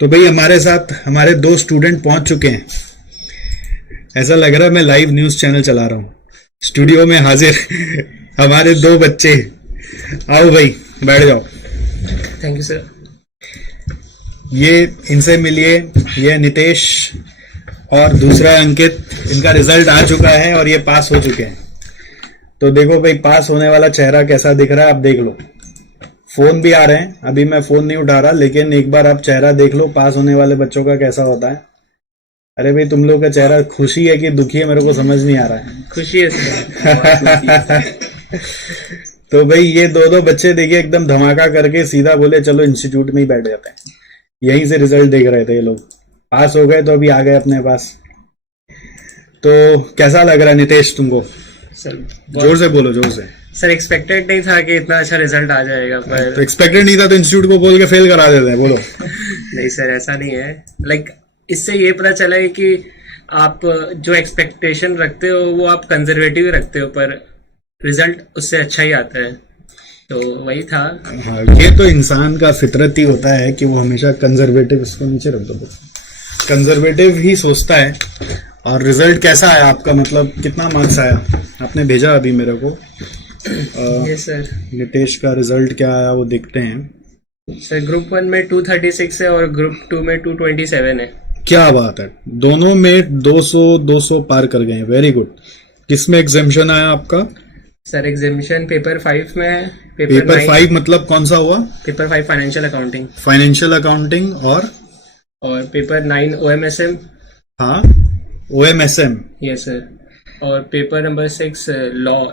तो भाई हमारे साथ हमारे 2 स्टूडेंट पहुंच चुके हैं। ऐसा लग रहा है मैं लाइव न्यूज चैनल चला रहा हूँ। स्टूडियो में हाजिर हमारे 2 बच्चे। आओ भाई बैठ जाओ। Thank you sir. ये इनसे मिलिए, ये नितेश और दूसरा अंकित। इनका रिजल्ट आ चुका है और ये पास हो चुके हैं। तो देखो भाई पास होने वाला चेहरा कैसा दिख रहा है, आप देख लो। फोन भी आ रहे हैं, अभी मैं फोन नहीं उठा रहा, लेकिन एक बार आप चेहरा देख लो पास होने वाले बच्चों का कैसा होता है। अरे भाई तुम लोग का चेहरा खुशी है कि दुखी है मेरे को समझ नहीं आ रहा है। खुशी है सर। तो भाई ये 2 बच्चे देखिए एकदम धमाका करके सीधा बोले चलो इंस्टीट्यूट में ही बैठ जाते हैं। यहीं से रिजल्ट देख रहे थे ये लोग, पास हो गए तो अभी आ गए अपने पास। तो कैसा लग रहा है नितेश तुमको? सर जोर से बोलो, जोर से। सर एक्सपेक्टेड नहीं था कि इतना अच्छा रिजल्ट आ जाएगा, पर तो एक्सपेक्टेड नहीं था तो इंस्टीट्यूट को बोल के फेल करा देते हैं, बोलो। नहीं सर ऐसा नहीं है। लाइक इससे ये पता चला है कि आप जो एक्सपेक्टेशन रखते हो वो आप कंजर्वेटिव रखते हो, पर रिजल्ट उससे अच्छा ही आता है। तो वही था। हाँ, ये तो इंसान का फितरत ही होता है कि वो हमेशा कंजर्वेटिव, इसको नीचे रख दो, कंजर्वेटिव ही सोचता है। और रिजल्ट कैसा आया आपका, मतलब कितना मार्क्स आया? आपने भेजा अभी मेरे को। Yes sir. नितेश का रिजल्ट क्या आया वो देखते हैं। सर ग्रुप 1 में 236 है और ग्रुप 2 में 227 है। क्या बात है, दोनों में 200 पार कर गए। Very good. किसमें एग्जामिशन आया आपका? सर एग्जामिशन पेपर 5 में है। पेपर 5 मतलब कौन सा हुआ? Paper 5 financial accounting. Financial accounting. और पेपर 9 OMSM। हाँ, OMSM। Yes sir. और paper number 6 law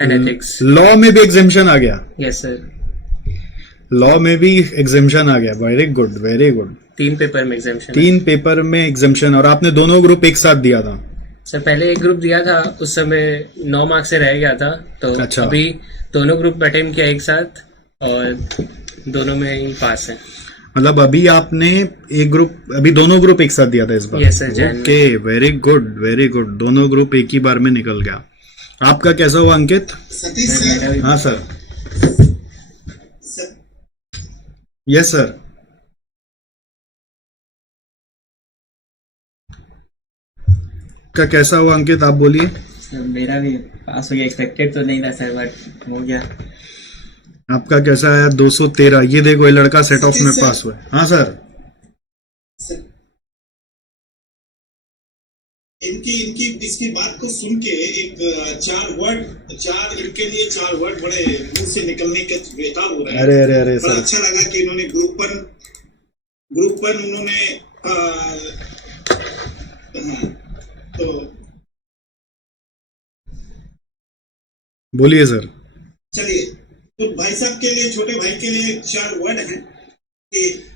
and ethics. Law में भी एग्जामिशन आ गया? Yes sir. लॉ में भी एग्जामिशन आ गया। Very good, very good. 3 paper में एग्जामिशन। 3 पेपर में एग्जामिशन। और आपने दोनों ग्रुप एक साथ दिया था? सर पहले एक ग्रुप दिया था, उस समय 9 मार्क्स से रह गया था, तो अच्छा। अभी दोनों ग्रुप अटेम्प्ट किया एक साथ और दोनों में ही पास है। मतलब अभी आपने एक ग्रुप, अभी दोनों ग्रुप एक साथ दिया था इस बार? Yes sir. Okay, very good, very good. दोनों ग्रुप एक ही बार में निकल गया। आपका कैसा हुआ अंकित? सतीश सर। हाँ सर। Yes sir. का कैसा हुआ अंकित, आप बोलिए। सर मेरा भी पास हो गया। एक्सपेक्टेड तो नहीं था सर, बट हो गया। आपका कैसा आया? 213। ये देखो ये लड़का सेट ऑफ में पास हुआ है। हाँ सर। इनकी इसकी बात को सुन के एक 4 इनके लिए 4 वर्ड बड़े मुंह से निकलने के बेकार हो रहा है। अरे अरे अरे बड़ा सर, अच्छा लगा कि इन्होंने ग्रुप 1 उन्होंने हाँ, तो बोलिए सर। चलिए, तो भाई साहब के लिए, छोटे भाई के लिए 4 वर्ड हैं कि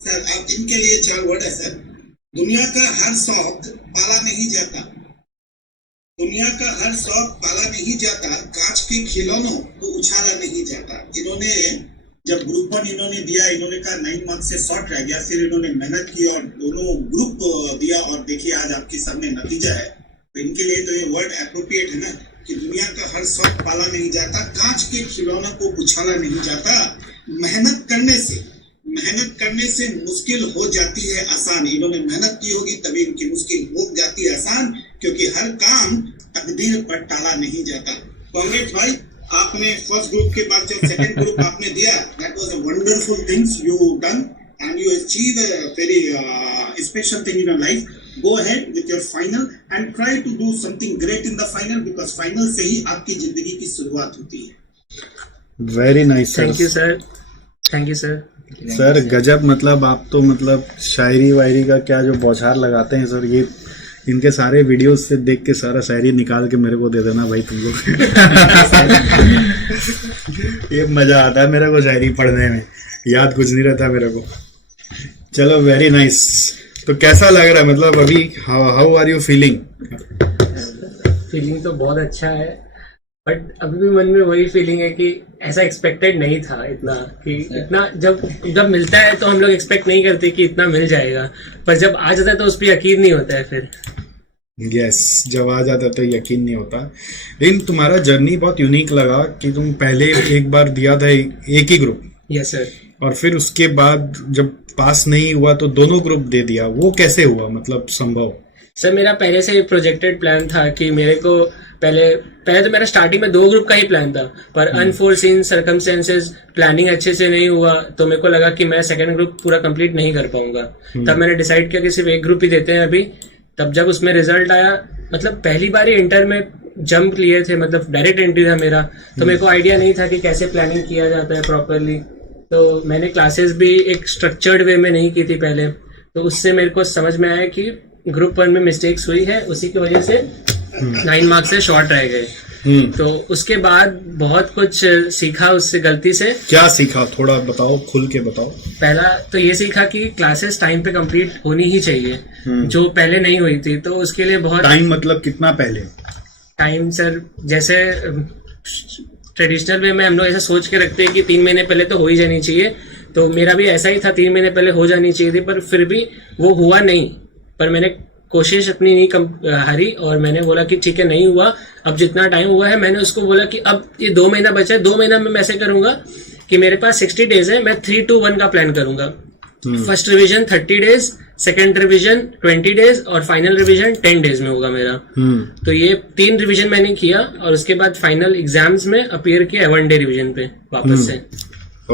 सर अब इनके लिए 4 वर्ड है सर। दुनिया का हर शौक पाला नहीं जाता। दुनिया का हर शौक पाला नहीं जाता। कांच के खिलौनों को उछाला नहीं जाता। इन्होंने जब ग्रुप 1 इन्होंने दिया, इन्होंने कहा 9 मार्क्स से शॉर्ट रह गया, फिर इन्होंने मेहनत की और दोनों ग्रुप दिया और देखिए आज आपके सामने नतीजा है। तो इनके लिए तो ये वर्ड एप्रोप्रिएट है ना कि दुनिया का हर शौक पाला नहीं जाता, कांच के खिलौनों को उछाला नहीं जाता। मेहनत करने से मुश्किल हो जाती है आसान। इन्होंने मेहनत की होगी तभी इनकी मुश्किल हो जाती है आसान, क्योंकि हर काम तकदीर पर टाला नहीं जाता। कांग्रेस भाई, आपने फर्स्ट ग्रुप के बाद जब सेकंड ग्रुप आपने दिया, that was a wonderful things you done and you achieve a very special thing in your life. Go ahead with your final and try to do something great in the final, because final से ही आपकी जिंदगी की शुरुआत होती है। Very nice sir. Thank you sir. Thank you sir. Sir गजब, मतलब आप तो मतलब शायरी वायरी का क्या जो बौछार लगाते हैं सर। ये इनके सारे वीडियोस से देख के सारा शायरी निकाल के मेरे को दे देना भाई तुम लोग। ये मजा आता है मेरे को शायरी पढ़ने में, याद कुछ नहीं रहता मेरे को। चलो वेरी नाइस। तो कैसा लग रहा है, मतलब अभी how are you feeling? Feeling तो बहुत अच्छा है। बट अभी भी मन में वही फीलिंग है कि ऐसा एक्सपेक्टेड नहीं था इतना, कि इतना जब जब मिलता है तो हम लोग एक्सपेक्ट नहीं करते कि इतना मिल जाएगा, पर जब आ जाता है तो उस पर यकीन नहीं होता है फिर। यस, जब आ जाता तो यकीन नहीं होता। लेकिन तुम्हारा जर्नी बहुत यूनिक लगा कि तुम पहले एक बार दिया था एक ही ग्रुप, यस सर। और फिर उसके बाद जब पास नहीं हुआ तो दोनों ग्रुप दे दिया। वो कैसे हुआ, मतलब संभव? सर मेरा पहले से ही प्रोजेक्टेड प्लान था कि मेरे को पहले तो मेरा स्टार्टिंग में 2 ग्रुप का ही प्लान था, पर अनफोर्सीन सर्कमस्टेंसेस प्लानिंग अच्छे से नहीं हुआ, तो मेरे को लगा कि मैं सेकंड ग्रुप पूरा कंप्लीट नहीं कर पाऊंगा। तब मैंने डिसाइड किया कि सिर्फ एक ग्रुप ही देते हैं अभी। तब जब उसमें रिजल्ट आया, मतलब पहली बार ही इंटर में जंप लिए थे, मतलब डायरेक्ट एंट्री था मेरा, तो मेरे को आइडिया नहीं था कि कैसे प्लानिंग किया जाता है प्रॉपरली। तो मैंने क्लासेस भी एक स्ट्रक्चर्ड वे में नहीं की थी पहले, तो उससे मेरे को समझ में आया कि ग्रुप 1 में मिस्टेक्स हुई है, उसी की वजह से 9 मार्क्स से शॉर्ट रह गए। तो उसके बाद बहुत कुछ सीखा उससे, गलती से। क्या सीखा, थोड़ा बताओ, खुल के बताओ। पहला तो ये सीखा कि क्लासेस टाइम पे कंप्लीट होनी ही चाहिए, जो पहले नहीं हुई थी। तो उसके लिए बहुत टाइम मतलब कितना पहले? टाइम सर, जैसे ट्रेडिशनल वे में हम लोग ऐसा सोच के रखते हैं कि 3 महीने पहले तो हो ही जानी चाहिए, तो मेरा भी ऐसा ही था, 3 महीने पहले हो जानी चाहिए थी, पर फिर भी वो हुआ नहीं। पर मैंने कोशिश अपनी नहीं हारी, और मैंने बोला कि ठीक है, नहीं हुआ, अब जितना टाइम हुआ है, मैंने उसको बोला कि अब ये 2 महीना बचा है, 2 महीना में मैं ऐसे करूंगा कि मेरे पास 60 डेज है, मैं 3 to 1 का प्लान करूंगा। First revision 30 days, second revision 20 days, और फाइनल रिवीजन 10 डेज में होगा मेरा। तो ये 3 रिवीजन मैंने किया, और उसके बाद फाइनल एग्जाम्स में अपीयर किया 1 डे रिवीजन पे वापस से।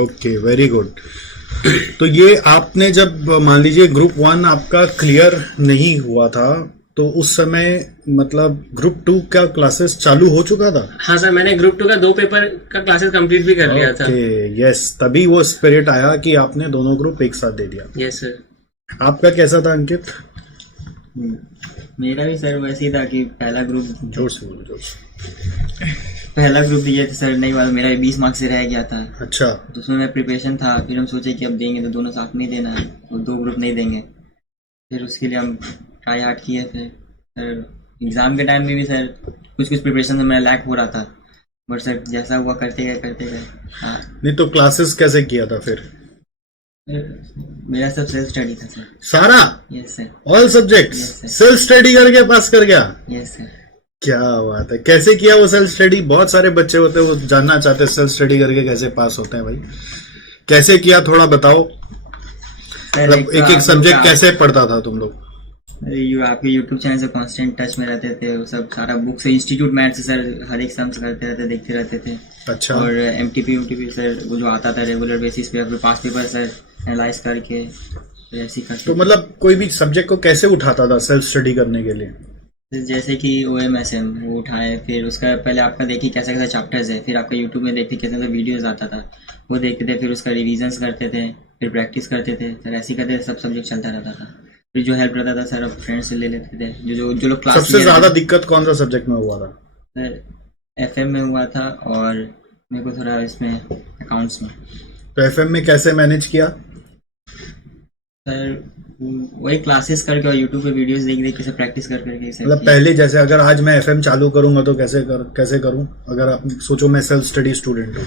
Okay, very good. तो ये आपने जब मान लीजिए ग्रुप 1 आपका क्लियर नहीं हुआ था, तो उस समय मतलब ग्रुप 2 का क्लासेस चालू हो चुका था? हाँ सर, मैंने ग्रुप 2 का 2 पेपर का क्लासेस कंप्लीट भी कर लिया था। यस, तभी वो स्पिरिट आया कि आपने दोनों ग्रुप एक साथ दे दिया। Yes sir. आपका कैसा था अंकित? मेरा भी सर वैसे ही था कि पहला ग्रुप जोर से बोलो, जोर से। पहला ग्रुप दिया था सर, नहीं हुआ, मेरा 20 मार्क्स से रह गया था। अच्छा। तो उसमें मैं प्रिपरेशन था, फिर हम सोचे कि अब देंगे तो दोनों साथ नहीं देना है, तो 2 ग्रुप नहीं देंगे। फिर उसके लिए हम ट्राई हार्ड किए। फिर सर एग्ज़ाम के टाइम में भी सर कुछ प्रिपरेशन में मेरा लैक हो रहा था, बट सर जैसा हुआ करते गए। हाँ, नहीं तो क्लासेस कैसे किया था फिर? मेरा सब सेल्फ स्टडी था सर। सारा? Yes sir. All subjects Yes, sir. Self study करके पास कर गया? Yes sir. क्या बात है। कैसे किया वो सेल्फ स्टडी? बहुत सारे बच्चे होते हैं वो जानना चाहते हैं सेल्फ स्टडी करके कैसे पास होते हैं। भाई कैसे किया, थोड़ा बताओ। मतलब एक एक सब्जेक्ट कैसे पढ़ता था तुम लोग? आपके यूट्यूब चैनल से कांस्टेंट टच में रहते थे, वो सब सारा बुक से, इंस्टीट्यूट मैथ से सर हर एक सम्स करते रहते, देखते रहते थे। अच्छा। और एमटीपी सर वो जो आता था रेगुलर बेसिस पे, अपने पास पेपर सर एनालाइज करके ऐसे करते। तो मतलब कोई भी सब्जेक्ट को कैसे उठाता था सेल्फ स्टडी करने के लिए? जैसे कि OMSM वो उठाए, फिर उसका पहले आपका देखिए कैसे कैसे चैप्टर्स है, फिर आपका यूट्यूब में देखते कैसे कैसे वीडियोस आता था, वो देखते थे, फिर उसका रिविजन्स करते थे, फिर प्रैक्टिस करते थे सर, ऐसे करते थे, सब सब्जेक्ट चलता रहता था। फिर जो हेल्प रहता था सर अब फ्रेंड्स से ले लेते थे, जो लोग क्लास। सबसे ज्यादा दिक्कत कौन सा सब्जेक्ट में हुआ था? सर FM में हुआ था, और मेरे को थोड़ा इसमें अकाउंट्स में। तो FM में कैसे मैनेज किया? सर वही क्लासेस करके और यूट्यूब पे वीडियोस देख के प्रैक्टिस करके। मतलब पहले जैसे अगर आज मैं FM चालू करूंगा तो कैसे करूं? अगर आप सोचो मैं सेल्फ स्टडी स्टूडेंट हूँ,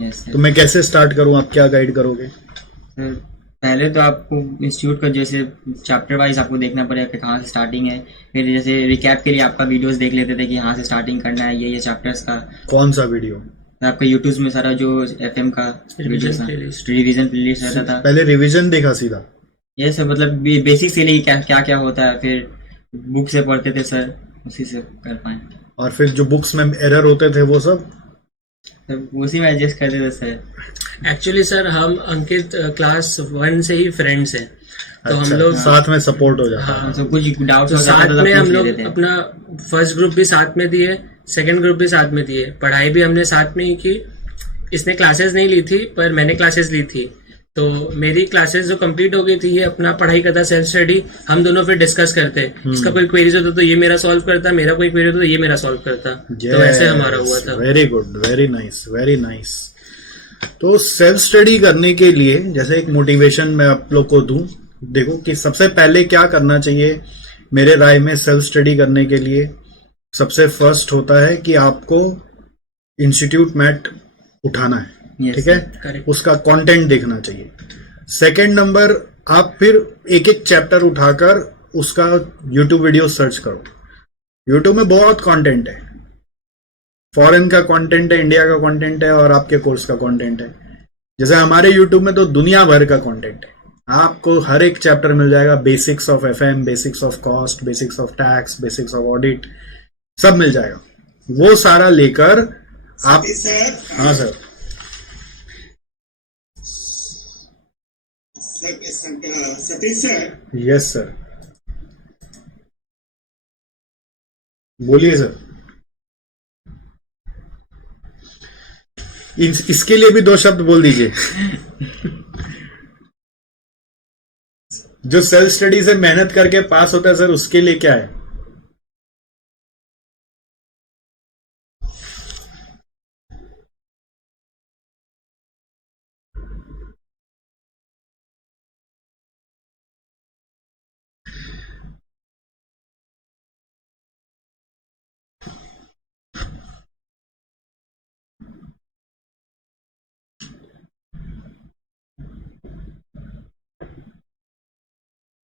यस तो मैं कैसे स्टार्ट करूं? आप क्या गाइड करोगे? सर पहले तो आपको इंस्टीट्यूट का जैसे चैप्टर वाइज आपको देखना पड़ेगा कि कहाँ से स्टार्टिंग है। फिर जैसे रिकैप के लिए आपका वीडियोस देख लेते थे कि यहाँ से स्टार्टिंग करना है, ये चैप्टर्स का। कौन सा वीडियो? आपका यूट्यूब में सारा जो FM का रिवीजन प्लेलिस्ट रहता था। पहले रिवीजन देखा सीधा? ये सब मतलब बेसिक से लिए क्या होता है, फिर बुक से पढ़ते थे सर, उसी से कर पाए। और फिर जो बुक्स में एरर होते थे वो सब उसी में एडजस्ट करते थे सर। एक्चुअली सर हम अंकित क्लास 1 से ही फ्रेंड्स हैं, तो अच्छा, हम लोग साथ में सपोर्ट हो जाता है। हाँ, तो कुछ डाउट तो साथ में हम लोग अपना फर्स्ट ग्रुप भी साथ में दिए, सेकंड ग्रुप भी साथ में दिए, पढ़ाई भी हमने साथ में ही की। इसने क्लासेस नहीं ली थी पर मैंने क्लासेस ली थी, तो मेरी क्लासेस जो कंप्लीट हो गई थी, ये अपना पढ़ाई करता सेल्फ स्टडी, हम दोनों फिर डिस्कस करते। इसका कोई क्वेरीज होता तो ये मेरा सॉल्व करता, मेरा कोई क्वेरी होता तो ये मेरा सॉल्व करता। तो ऐसे हमारा हुआ था। Very good, very nice, very nice. तो सेल्फ स्टडी करने के लिए जैसे एक मोटिवेशन मैं आप लोग को दूं, देखो कि सबसे पहले क्या करना चाहिए मेरे राय में सेल्फ स्टडी करने के लिए। सबसे फर्स्ट होता है कि आपको इंस्टीट्यूट मैट उठाना है, Yes, ठीक है, correct. उसका कंटेंट देखना चाहिए। सेकंड नंबर, आप फिर एक एक चैप्टर उठाकर उसका यूट्यूब वीडियो सर्च करो। यूट्यूब में बहुत कंटेंट है, फॉरेन का कंटेंट है, इंडिया का कंटेंट है और आपके कोर्स का कंटेंट है। जैसे हमारे यूट्यूब में तो दुनिया भर का कंटेंट है, आपको हर एक चैप्टर मिल जाएगा। Basics of FM, basics of cost, basics of tax, basics of audit, सब मिल जाएगा। वो सारा लेकर आप, सतीश सर, हाँ sir, Satish sir, yes sir, बोलिए सर। इसके लिए भी 2 शब्द बोल दीजिए। जो सेल्फ स्टडी से मेहनत करके पास होता है सर, उसके लिए क्या है?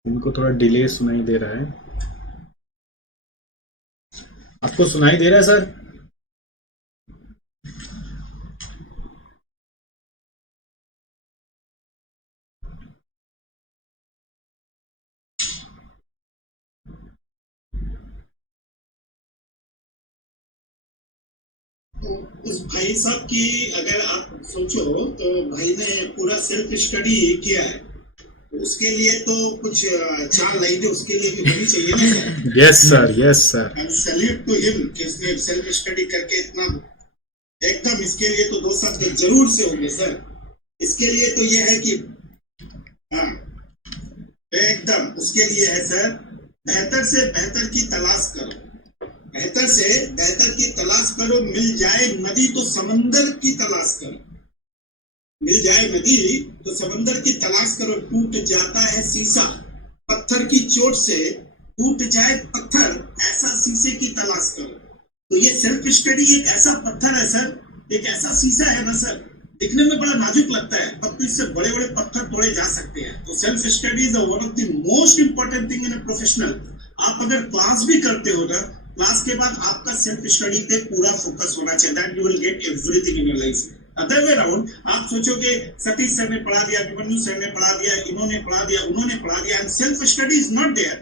इनको थोड़ा डिले सुनाई दे रहा है। आपको सुनाई दे रहा है सर? तो उस भाई साहब की अगर आप सोचो तो भाई ने पूरा सेल्फ स्टडी किया है, तो उसके लिए तो कुछ 4 लाइनें उसके लिए भी होनी चाहिए ना sir. Yes sir, yes sir. And salute to him कि उसने सेल्फ स्टडी करके इतना, एकदम इसके लिए तो 2 शब्द जरूर से होंगे सर। इसके लिए तो ये है कि हाँ, एकदम उसके लिए है सर, बेहतर से बेहतर की तलाश करो, बेहतर से बेहतर की तलाश करो, मिल जाए नदी तो समंदर की तलाश करो, मिल जाए नदी तो समंदर की तलाश करो। टूट जाता है शीशा पत्थर की चोट से, टूट जाए पत्थर ऐसा शीशे की तलाश करो। तो ये सेल्फ स्टडी एक ऐसा पत्थर है सर, एक ऐसा शीशा है ना सर, दिखने में बड़ा नाजुक लगता है पर इससे बड़े बड़े पत्थर तोड़े जा सकते हैं। तो self study is one of the most important thing in a professional. आप अगर क्लास भी करते हो ना, क्लास के बाद आपका सेल्फ स्टडी पे पूरा फोकस होना चाहिए, that you will get everything in your life. Other way round आप सोचोगे सतीश सर ने पढ़ा दिया, अभिमन्यु सर ने पढ़ा दिया, इन्होंने पढ़ा दिया, उन्होंने पढ़ा दिया, and self study is not there,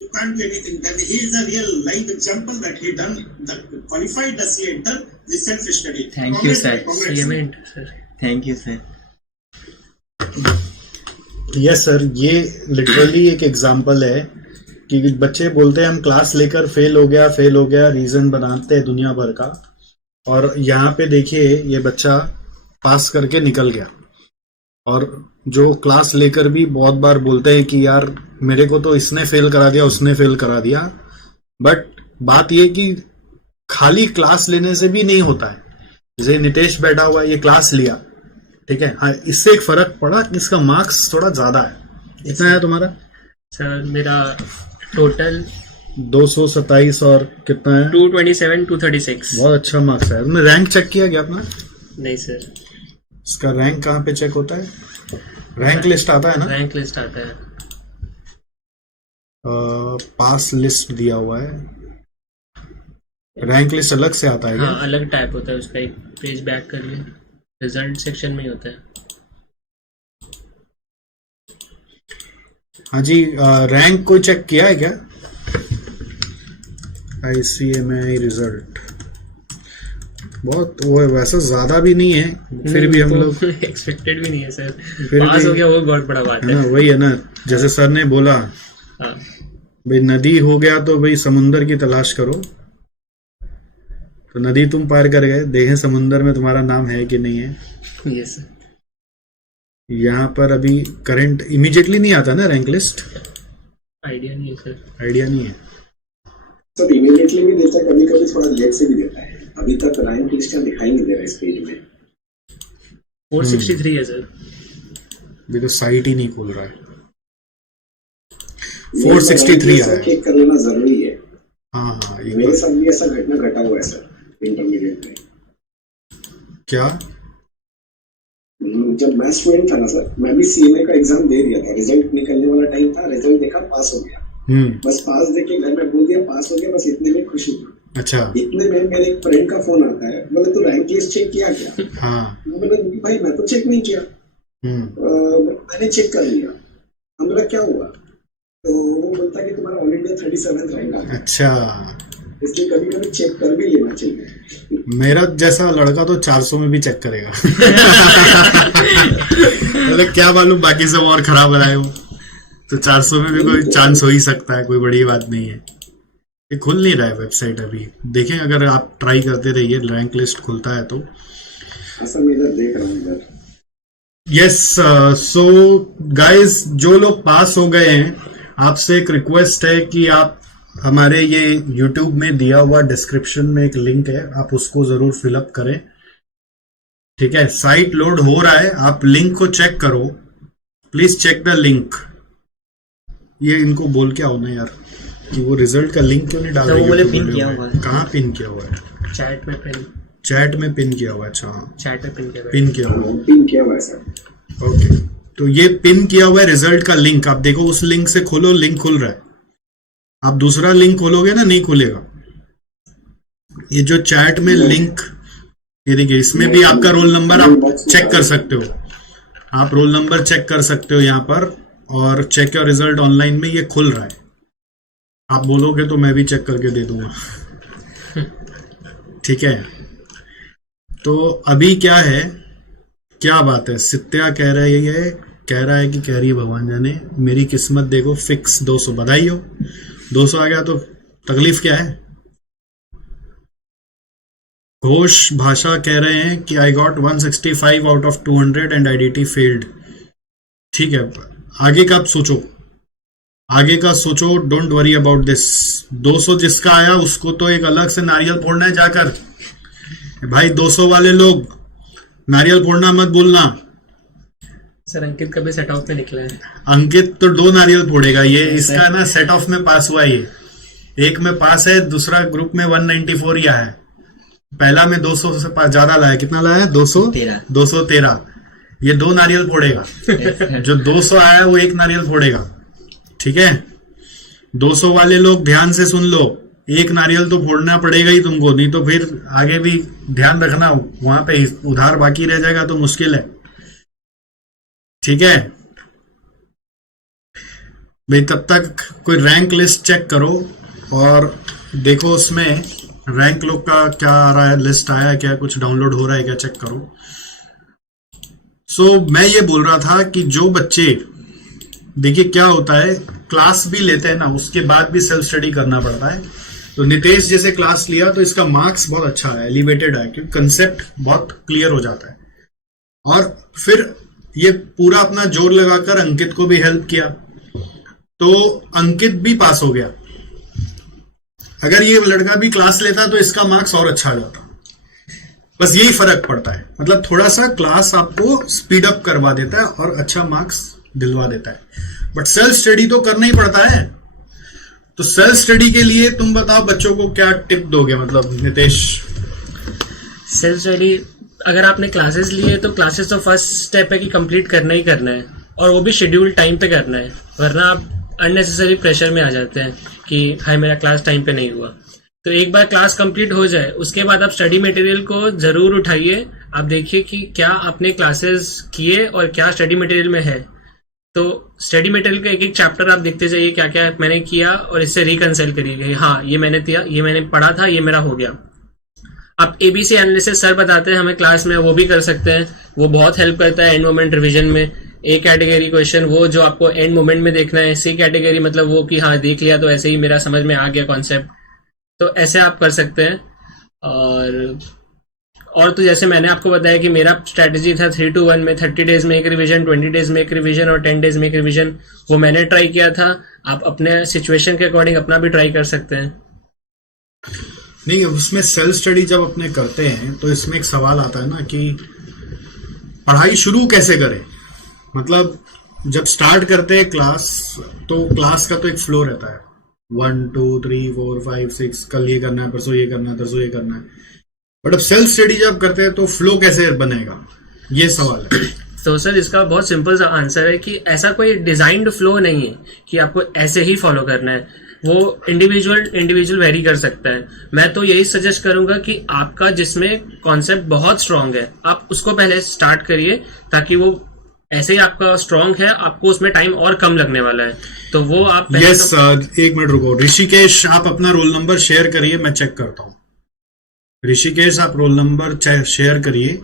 you can't do anything. That he is a real live example that he done, that qualified as he entered the self study. Thank you, sir. CMA sir. Thank you sir. Yes sir, ये literally एक example है कि बच्चे बोलते हैं हम class लेकर fail हो गया, रीजन बनाते हैं दुनिया भर का, और यहाँ पे देखिए ये बच्चा पास करके निकल गया। और जो क्लास लेकर भी बहुत बार बोलते हैं कि यार मेरे को तो इसने फेल करा दिया, उसने फेल करा दिया, बट बात ये कि खाली क्लास लेने से भी नहीं होता है। जैसे नितेश बैठा हुआ है, ये क्लास लिया, ठीक है, हाँ, इससे एक फर्क पड़ा कि इसका मार्क्स थोड़ा ज्यादा है। इतना है तुम्हारा सर? मेरा टोटल 227 और कितना है? 227, 236। बहुत अच्छा मार्क्स है। तुमने रैंक चेक किया क्या अपना? नहीं सर। इसका रैंक कहाँ पे चेक होता है? रैंक लिस्ट आता है ना? रैंक लिस्ट आता है। पास लिस्ट दिया हुआ है, रैंक लिस्ट अलग से आता है क्या? हाँ, अलग टाइप होता है उसका, एक पेज बैक करिए, रिजल्ट सेक्शन में ही होता है। हाँ जी, रैंक कोई चेक किया है क्या? ICMI रिजल्ट बहुत वो है, वैसा ज्यादा भी नहीं है, फिर भी हम लोग एक्सपेक्टेड भी नहीं है सर, फिर पास भी- हो गया वो बहुत बड़ा बात है है। ना, वही है ना, जैसे सर ने बोला हाँ, भाई नदी हो गया तो भाई समुंदर की तलाश करो। तो नदी तुम पार कर गए, देखें समुंदर में तुम्हारा नाम है कि नहीं है। Yes sir. यहाँ पर अभी करंट इमीडिएटली नहीं आता ना रैंक लिस्ट, आइडिया नहीं है सर। आइडिया नहीं है। सब इमीडिएटली भी देता है, कभी कभी थोड़ा लेट से भी देता है। अभी तक रैंक लिस्ट दिखाई नहीं दे रहा इस पेज में। 463 है सर। अभी तो साइट ही नहीं खुल रहा है। 463 आया है। चेक कर लेना जरूरी है। हाँ एक मेरे बार साथ भी ऐसा घटना घटा हुआ है सर इंटरमीडिएट में। क्या? जब मैं स्टूडेंट था ना सर, मैं भी सीएमए का एग्जाम दे दिया था, रिजल्ट निकलने वाला टाइम था, रिजल्ट देखा पास हो गया, बस पास देके घर में बोल दिया पास हो गया, बस इतने में खुशी थी। अच्छा। इतने में मेरे एक फ्रेंड का फोन आता है, बोले तू रैंक लिस्ट चेक किया क्या? हाँ। मैंने भाई मैं तो चेक नहीं किया। मैंने चेक कर लिया। हम बोला क्या हुआ? तो वो बोलता है कि तुम्हारा ऑल इंडिया 37 रैंक आ गया। अच्छा, इसलिए कभी कभी चेक कर भी लेना चाहिए। मेरा जैसा लड़का तो 400 में भी चेक करेगा। मतलब क्या मालूम बाकी सब और खराब बनाए हो, तो 400 में भी कोई चांस हो ही सकता है, कोई बड़ी बात नहीं है। ये खुल नहीं रहा है वेबसाइट अभी, देखें अगर आप ट्राई करते रहिए, रैंक लिस्ट खुलता है तो। ऐसा मैं इधर देख रहा हूँ इधर। यस, सो गाइस, जो लोग पास हो गए हैं, आपसे एक रिक्वेस्ट है कि आप हमारे ये YouTube में दिया हुआ डिस्क्रिप्शन में एक लिंक है, आप उसको जरूर फिलअप करें। ठीक है, साइट लोड हो रहा है, आप लिंक को चेक करो, प्लीज चेक द लिंक। ये इनको बोल क्या होना यार कि वो रिजल्ट का लिंक क्यों नहीं डाल रहे? बोले पिन किया हुआ है। कहाँ पिन किया हुआ है? चैट में पिन किया हुआ है। अच्छा, चैट में पिन किया हुआ है। पिन किया हुआ है, पिन किया हुआ है सर। ओके। तो ये पिन किया हुआ है रिजल्ट का लिंक, आप देखो उस लिंक से खोलो, लिंक खुल रहा है। आप दूसरा लिंक खोलोगे ना, नहीं खुलेगा। ये जो चैट में लिंक, ये देखिए, इसमें भी आपका रोल नंबर आप चेक कर सकते हो, आप रोल नंबर चेक कर सकते हो यहाँ पर, और चेक योर रिजल्ट ऑनलाइन में ये खुल रहा है। आप बोलोगे तो मैं भी चेक करके दे दूंगा। ठीक है, तो अभी क्या है, क्या बात है, सित्या कह रही है, कह रहा है कि कह रही है भगवान जाने, मेरी किस्मत देखो फिक्स 200, बधाई हो, 200 आ गया तो तकलीफ क्या है। घोष भाषा कह रहे हैं कि I got 165 out of 200 and IDT failed. ठीक है, आगे का आप सोचो, आगे का सोचो, डोंट वरी अबाउट दिस। 200 जिसका आया उसको तो एक अलग से नारियल फोड़ना है जाकर। भाई 200 वाले लोग नारियल फोड़ना मत भूलना। सर अंकित कभी सेट ऑफ में निकला है? अंकित तो 2 नारियल फोड़ेगा, ये इसका ना सेट ऑफ में पास हुआ, ये एक में पास है, दूसरा ग्रुप में 194 ही आया है, पहला में 200 से ज्यादा लाया। कितना लाया? 213। ये 2 नारियल फोड़ेगा। जो 200 आया है वो 1 नारियल फोड़ेगा। ठीक है, 200 वाले लोग ध्यान से सुन लो, 1 नारियल तो फोड़ना पड़ेगा ही तुमको, नहीं तो फिर आगे भी ध्यान रखना, वहां पे उधार बाकी रह जाएगा तो मुश्किल है। ठीक है भाई, तब तक कोई रैंक लिस्ट चेक करो और देखो उसमें रैंक लोग का क्या आ रहा है, लिस्ट आया है क्या, कुछ डाउनलोड हो रहा है क्या, चेक करो। सो मैं ये बोल रहा था कि जो बच्चे, देखिए क्या होता है, क्लास भी लेते हैं ना, उसके बाद भी सेल्फ स्टडी करना पड़ता है। तो नितेश जैसे क्लास लिया तो इसका मार्क्स बहुत अच्छा है, एलिवेटेड है, क्योंकि कंसेप्ट बहुत क्लियर हो जाता है। और फिर ये पूरा अपना जोर लगाकर अंकित को भी हेल्प किया, तो अंकित भी पास हो गया। अगर ये लड़का भी क्लास लेता तो इसका मार्क्स और अच्छा आ जाता। बस यही फर्क पड़ता है, मतलब थोड़ा सा क्लास आपको स्पीड अप करवा देता है और अच्छा मार्क्स दिलवा देता है। बट सेल्फ स्टडी तो करना ही पड़ता है। तो सेल्फ स्टडी के लिए तुम बताओ बच्चों को क्या टिप दोगे, मतलब नितेश? सेल्फ स्टडी अगर आपने क्लासेस लिए तो क्लासेस तो फर्स्ट स्टेप है कि कंप्लीट करना ही करना है, और वो भी शेड्यूल टाइम पे करना है, वरना आप अननेसेसरी प्रेशर में आ जाते हैं कि हाय मेरा क्लास टाइम पे नहीं हुआ। तो एक बार क्लास कंप्लीट हो जाए उसके बाद आप स्टडी मटेरियल को जरूर उठाइए, आप देखिए कि क्या आपने क्लासेस किए और क्या स्टडी मटेरियल में है। तो स्टडी मटेरियल का एक एक चैप्टर आप देखते जाइए क्या क्या मैंने किया और इससे रिकंसाइल करिए, हाँ ये मैंने किया, ये मैंने पढ़ा था, ये मेरा हो गया। आप एबीसी एनालिसिस सर बताते हैं हमें क्लास में, वो भी कर सकते हैं, वो बहुत हेल्प करता है एंड मोमेंट रिवीजन में। ए कैटेगरी क्वेश्चन वो जो आपको एंड मोमेंट में देखना है, सी कैटेगरी मतलब वो कि हाँ देख लिया तो ऐसे ही मेरा समझ में आ गया कॉन्सेप्ट, तो ऐसे आप कर सकते हैं। और तो जैसे मैंने आपको बताया कि मेरा स्ट्रैटेजी था 3 to 1 में, 30 डेज में एक रिवीजन, 20 डेज में एक रिवीजन और 10 डेज में एक रिवीजन, वो मैंने ट्राई किया था। आप अपने सिचुएशन के अकॉर्डिंग अपना भी ट्राई कर सकते हैं। नहीं, उसमें सेल्फ स्टडी जब अपने करते हैं तो इसमें एक सवाल आता है ना कि पढ़ाई शुरू कैसे करें। मतलब जब स्टार्ट करते हैं क्लास, तो क्लास का तो एक फ्लो रहता है, 1 2 3 4 5 6 कल ये करना है, परसों ये करना है, तरसों ये करना है, बट अब सेल्फ स्टडी जब करते हैं तो फ्लो कैसे बनेगा, ये सवाल है। तो सर इसका बहुत सिंपल सा आंसर है कि ऐसा कोई डिजाइन्ड फ्लो नहीं है कि आपको ऐसे ही फॉलो करना है, वो इंडिविजुअल वेरी कर सकता है। मैं तो यही सजेस्ट करूंगा कि आपका जिसमें कॉन्सेप्ट बहुत स्ट्रांग है आप उसको पहले स्टार्ट करिए, ताकि वो ऐसे ही आपका स्ट्रांग है, आपको उसमें टाइम और कम लगने वाला है, तो वो आप यस एक मिनट रुको, ऋषिकेश आप अपना रोल नंबर शेयर करिए, मैं चेक करता हूँ। ऋषिकेश आप रोल नंबर शेयर करिए,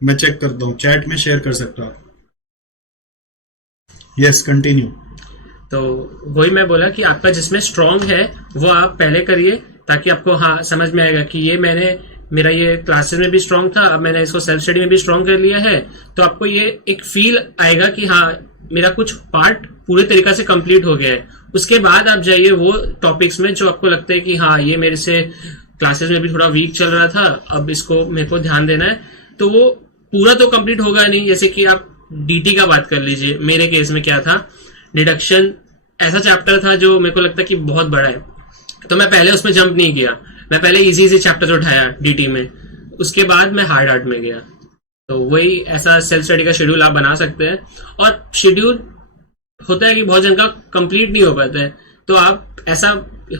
मैं चेक करता हूँ, चैट में शेयर कर सकता हूँ। Yes continue. तो वही मैं बोला कि आपका जिसमें स्ट्रांग है वो आप पहले करिए, ताकि आपको हाँ समझ में आएगा कि ये मेरा ये क्लासेस में भी स्ट्रांग था, अब मैंने इसको सेल्फ स्टडी में भी स्ट्रांग कर लिया है, तो आपको ये एक फील आएगा कि हाँ मेरा कुछ पार्ट पूरे तरीका से कंप्लीट हो गया है। उसके बाद आप जाइए वो टॉपिक्स में जो आपको लगता है कि हाँ ये मेरे से क्लासेस में भी थोड़ा वीक चल रहा था, अब इसको मेरे को ध्यान देना है, तो वो पूरा तो कंप्लीट होगा नहीं। जैसे कि आप डीटी का बात कर लीजिए, मेरे केस में क्या था, डिडक्शन ऐसा चैप्टर था जो मेरे को लगता है कि बहुत बड़ा है, तो मैं पहले उसमें जंप नहीं किया, मैं पहले इजी चैप्टर उठाया डीटी में, उसके बाद मैं हार्ड में गया। तो वही ऐसा सेल्फ स्टडी का शेड्यूल आप बना सकते हैं, और शेड्यूल होता है कि बहुत जन का कंप्लीट नहीं हो पाता है, तो आप ऐसा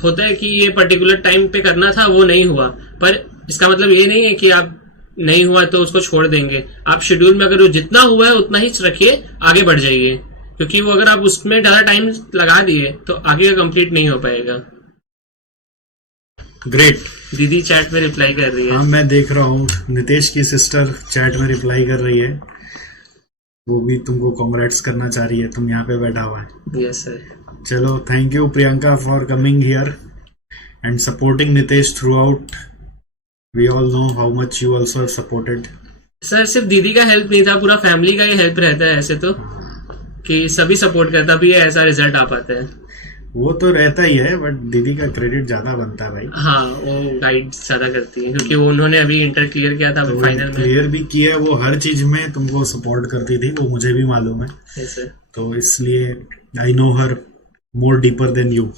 होता है कि ये पर्टिकुलर टाइम पे करना था वो नहीं हुआ, पर इसका मतलब ये नहीं है कि आप नहीं हुआ तो उसको छोड़ देंगे। आप शेड्यूल में अगर वो जितना हुआ है उतना ही रखिए, आगे बढ़ जाइए, क्योंकि वो अगर आप उसमें ज़्यादा टाइम लगा दिए तो आगे का कंप्लीट नहीं हो पाएगा। ग्रेट। दीदी चैट में रिप्लाई कर रही है। हाँ मैं देख रहा हूँ, नितेश की सिस्टर चैट में रिप्लाई कर रही है, वो भी तुमको कांग्रेट्स करना चाह रही है, तुम यहाँ पे बैठा हुआ है। Yes sir. चलो thank you Priyanka for coming here and supporting Nitesh throughout. We all know how much you also supported. Sir सिर्फ दीदी का हेल्प नहीं था, पूरा फैमिली का ही हेल्प रहता है ऐसे तो, कि सभी सपोर्ट करता भी ऐसा रिजल्ट आ पाता है। वो तो रहता ही है, बट दीदी का क्रेडिट ज्यादा बनता है भाई। हाँ वो गाइड ज्यादा करती है, क्योंकि उन्होंने अभी इंटर क्लियर किया था, तो फाइनल में क्लियर भी किया, वो हर चीज में तुमको सपोर्ट करती थी, वो मुझे भी मालूम है। Yes sir. तो इसलिए I know her more deeper than you.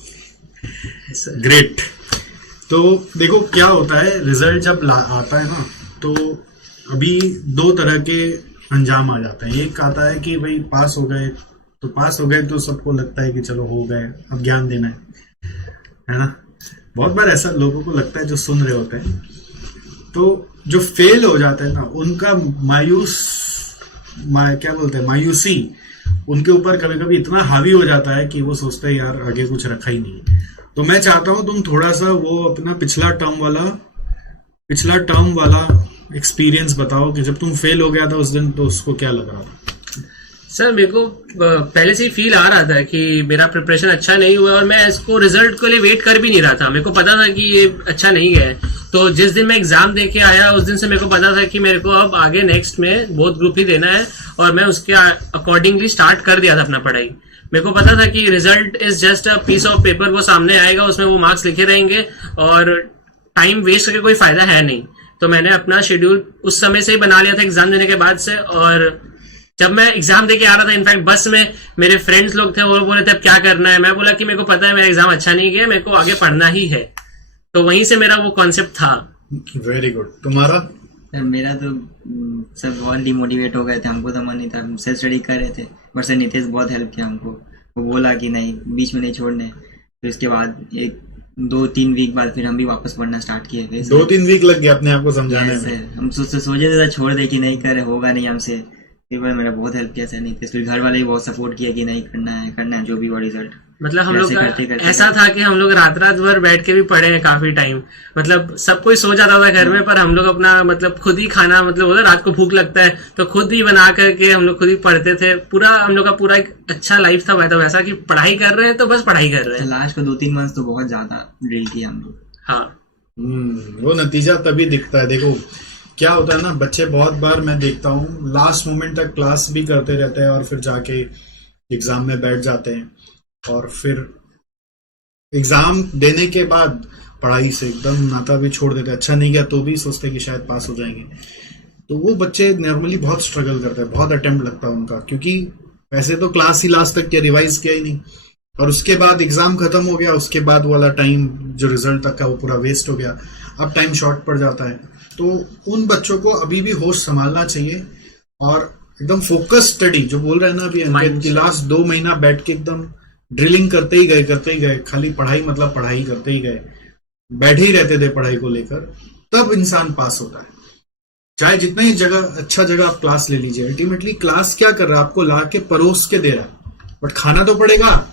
Yes sir. Great. तो देखो क्या होता है, रिजल्ट जब आता है ना, तो अभी दो तरह के अंजाम आ जाते हैं। एक आता है कि भाई पास हो गए तो सबको लगता है कि चलो हो गए, अब ज्ञान देना है ना। बहुत बार ऐसा लोगों को लगता है जो सुन रहे होते हैं। तो जो फेल हो जाते हैं ना, उनका मायूसी उनके ऊपर कभी कभी इतना हावी हो जाता है कि वो सोचते हैं यार आगे कुछ रखा ही नहीं। तो मैं चाहता हूं तुम थोड़ा सा वो अपना पिछला टर्म वाला एक्सपीरियंस बताओ कि जब तुम फेल हो गया था उस दिन, तो उसको क्या लग रहा था। सर मेरे को पहले से ही फील आ रहा था कि मेरा प्रिपरेशन अच्छा नहीं हुआ, और मैं इसको रिजल्ट के लिए वेट कर भी नहीं रहा था। मेरे को पता था कि ये अच्छा नहीं गया है, तो जिस दिन मैं एग्जाम दे के आया उस दिन से मेरे को पता था कि मेरे को अब आगे नेक्स्ट में बोथ ग्रुप ही देना है, और मैं उसके अकॉर्डिंगली स्टार्ट कर दिया था अपना पढ़ाई। मेरे को पता था कि result is just a piece of paper, वो सामने आएगा, उसमें वो मार्क्स लिखे रहेंगे, और टाइम वेस्ट करके कोई फायदा है नहीं। तो मैंने अपना शेड्यूल उस समय से ही बना लिया था एग्जाम देने के बाद से। और जब मैं एग्जाम दे के आ रहा था, इनफैक्ट बस में मेरे फ्रेंड्स लोग थे, वो बोले थे अब क्या करना है। मैं बोला कि मेरे को पता है मेरा एग्जाम अच्छा नहीं गया, मेरे को आगे पढ़ना ही है। तो वहीं से मेरा वो कॉन्सेप्ट था। Very good. तुम्हारा? सर मेरा तो सब बहुत डिमोटिवेट हो गए थे, हमको तो मन नहीं था, हम सेल्फ स्टडी कर रहे थे, बट सर नितेश बहुत हेल्प किया हमको। वो बोला कि नहीं बीच में नहीं छोड़ने, तो इसके बाद 2-3 वीक बाद फिर हम भी वापस पढ़ना स्टार्ट किए। फिर 2-3 वीक लग गया अपने आप को समझाने में। हम सोचे थे छोड़ दे कि नहीं करे, होगा नहीं हमसे। फिर मेरा बहुत हेल्प किया सर नितेश, फिर घर वाले भी बहुत सपोर्ट किया कि नहीं करना है जो भी हुआ रिजल्ट। मतलब हम लोग ऐसा था कि हम लोग रात भर बैठ के भी पढ़े हैं काफी टाइम। मतलब सब कोई सो जाता था घर में, पर हम लोग अपना मतलब खुद ही खाना, मतलब होता रात को भूख लगता है तो खुद ही बना करके हम लोग खुद ही पढ़ते थे। पूरा हम लोग का पूरा एक अच्छा लाइफ था। तो वैसा कि पढ़ाई कर रहे हैं तो बस पढ़ाई कर रहे हैं। लास्ट को 2-3 मंथ तो बहुत ज्यादा ड्रिल किया हम लोग। हाँ वो नतीजा तभी दिखता है। देखो क्या होता है ना, बच्चे बहुत बार मैं देखता हूँ लास्ट मोमेंट तक क्लास भी करते रहते हैं, और फिर जाके एग्जाम में बैठ जाते हैं, और फिर एग्जाम देने के बाद पढ़ाई से एकदम नाता भी छोड़ देते हैं। अच्छा नहीं गया तो भी सोचते कि शायद पास हो जाएंगे। तो वो बच्चे नॉर्मली बहुत स्ट्रगल करते हैं, बहुत अटेम्प्ट लगता है उनका, क्योंकि वैसे तो क्लास ही लास्ट तक क्या रिवाइज किया ही नहीं, और उसके बाद एग्जाम खत्म हो गया, उसके बाद वाला टाइम जो रिजल्ट तक का वो पूरा वेस्ट हो गया, अब टाइम शॉर्ट पड़ जाता है। तो उन बच्चों को अभी भी होश संभालना चाहिए और एकदम फोकस स्टडी जो बोल रहे हैं ना अभी अंकित की, लास्ट 2 महीना बैठ के एकदम ड्रिलिंग करते ही गए, खाली पढ़ाई मतलब पढ़ाई करते ही गए, बैठे ही रहते थे पढ़ाई को लेकर, तब इंसान पास होता है। चाहे जितना ही जगह अच्छा जगह आप क्लास ले लीजिए, अल्टीमेटली क्लास क्या कर रहा है, आपको ला के परोस के दे रहा है, बट खाना तो पड़ेगा,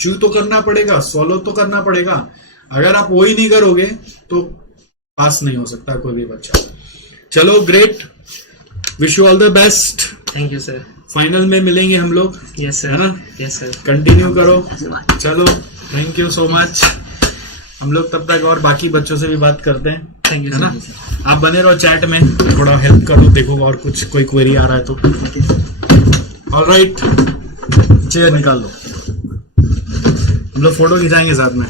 चू तो करना पड़ेगा, सॉलो तो करना पड़ेगा। अगर आप वही नहीं करोगे तो पास नहीं हो सकता कोई भी बच्चा। चलो great, wish you all the best. Thank you sir. Final में मिलेंगे हम लोग, यस है सर। ना? Yes sir. कंटिन्यू करो। चलो थैंक यू सो मच। हम लोग तब तक और बाकी बच्चों से भी बात करते हैं, थैंक यू है ना? आप बने रहो चैट में, थोड़ा हेल्प करो, देखो और कुछ कोई क्वेरी आ रहा है तो। ऑलराइट, चेयर निकाल लो, हम लोग फोटो खिंचाएंगे साथ में।